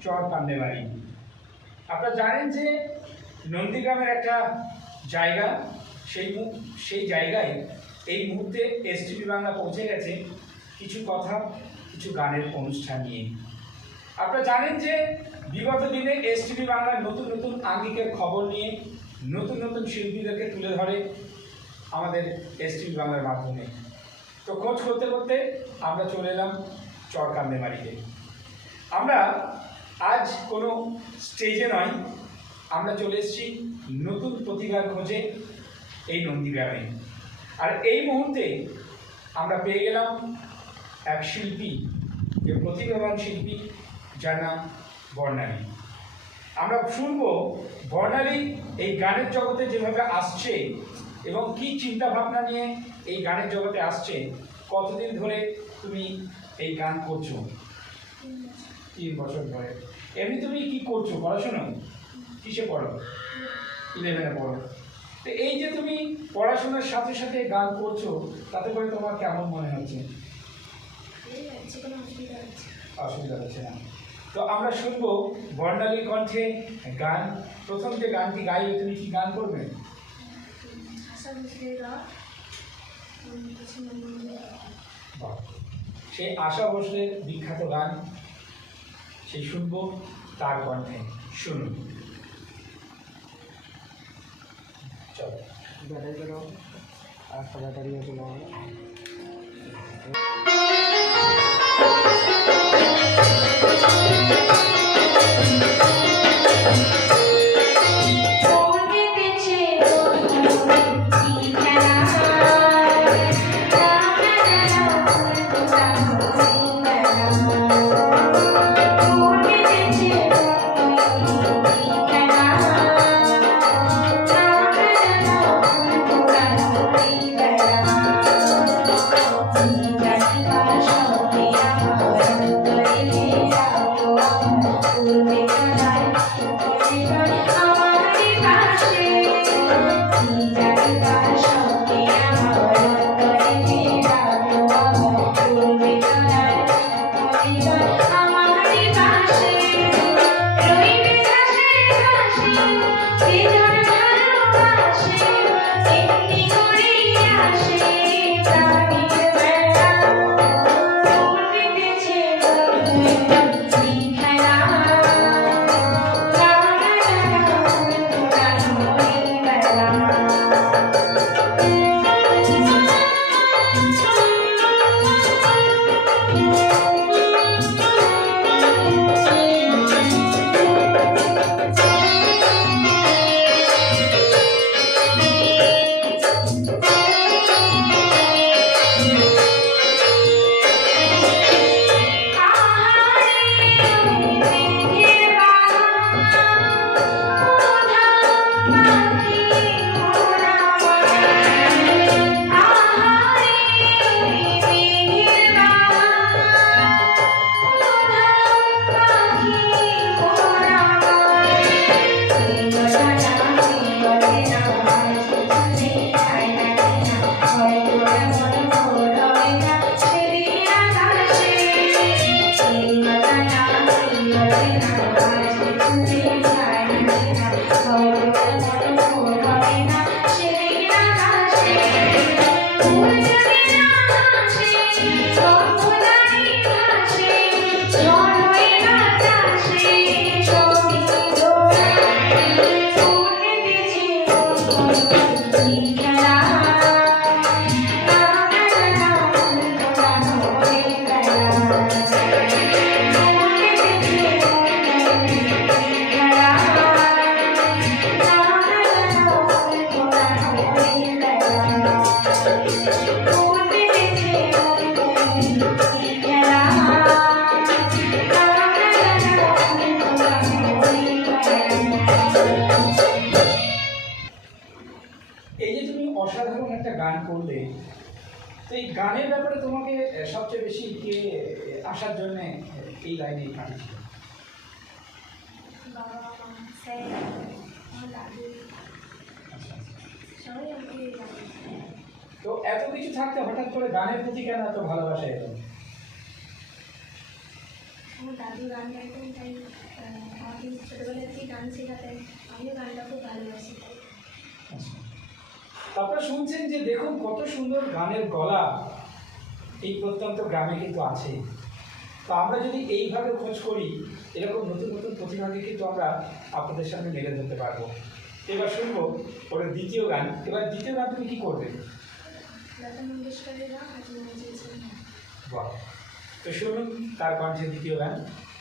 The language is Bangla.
চর কান্দেবাড়ি। আপনারা জানেন যে নন্দীগ্রামের একটা জায়গা, সেই জায়গায় এই মুহূর্তে এসটিভি বাংলা পৌঁছে গেছে কিছু কথা, কিছু গানের অনুষ্ঠান নিয়ে। আপনারা জানেন যে বিগত দিনে এসটিভি বাংলার নতুন নতুন আঙ্গিকের খবর নিয়ে নতুন নতুন শিল্পীদেরকে তুলে ধরে আমাদের এসটিভি বাংলার মাধ্যমে। তো খোঁজ করতে করতে আমরা চলে এলাম চর কান্দেবাড়িতে। আমরা আজ কোনো স্টেজে নয়, আমরা চলে এসেছি নতুন প্রতিভার খোঁজে এই নন্দীগ্রামে। আর এই মুহূর্তে আমরা পেয়ে গেলাম এক শিল্পী, যে প্রতিভাবান শিল্পী, যার নাম বর্ণালী। আমরা শুনবো বর্ণালী এই গানের জগতে যেভাবে আসছে এবং কি চিন্তা ভাবনা নিয়ে এই গানের জগতে আসছে। কতদিন ধরে তুমি এই গান করছো? 3 বছর ধরে। এমনি তুমি কি করছো? পড়াশোনা কিসে পড়ো? 11-এ পড়ো। তো এই যে তুমি পড়াশোনার সাথে সাথে গান করছো, তাতে করে তোমার কেমন মনে হচ্ছে? অসুবিধা হচ্ছে না। তো আমরা শুনবো বর্ণালীর কণ্ঠে গান। প্রথম যে গানটি গাইবে, তুমি কি গান করবে? সেই আশা ভোসলের বিখ্যাত গান, সেই শুনবো তার কণ্ঠে। শুনুন। চলো ব্যাটারি বেরো, আর একটা ব্যাটারি চলে হবে। গান করলে, তো এই গানের ব্যাপারে তোমাকে সবচেয়ে বেশি কে আসার জন্য এই লাইনে পাঠিয়েছিল? তো এত কিছু থাকতে হঠাৎ করে গানের প্রতি কেন এত ভালোবাসা এলো? দাদু গান গাইতেন, তাই গান শেখাতেন, আমিও গানটা খুব ভালোবাসি। আচ্ছা, তারপরে শুনছেন যে দেখুন কত সুন্দর গানের গলা এই প্রত্যন্ত গ্রামে কিন্তু আছে। তো আমরা যদি এইভাবে খোঁজ করি, এরকম নতুন নতুন প্রতিভাকে কিন্তু আমরা আপনাদের সামনে মেলে ধরতে পারবো। এবার শুনবো ওর দ্বিতীয় গান। এবার দ্বিতীয় গান তুমি কি করবে? লতা মঙ্গেশকরের গান আজ মনে চেয়েছিলাম। বাহ, তো শুনুন তার কণ্ঠে দ্বিতীয় গান।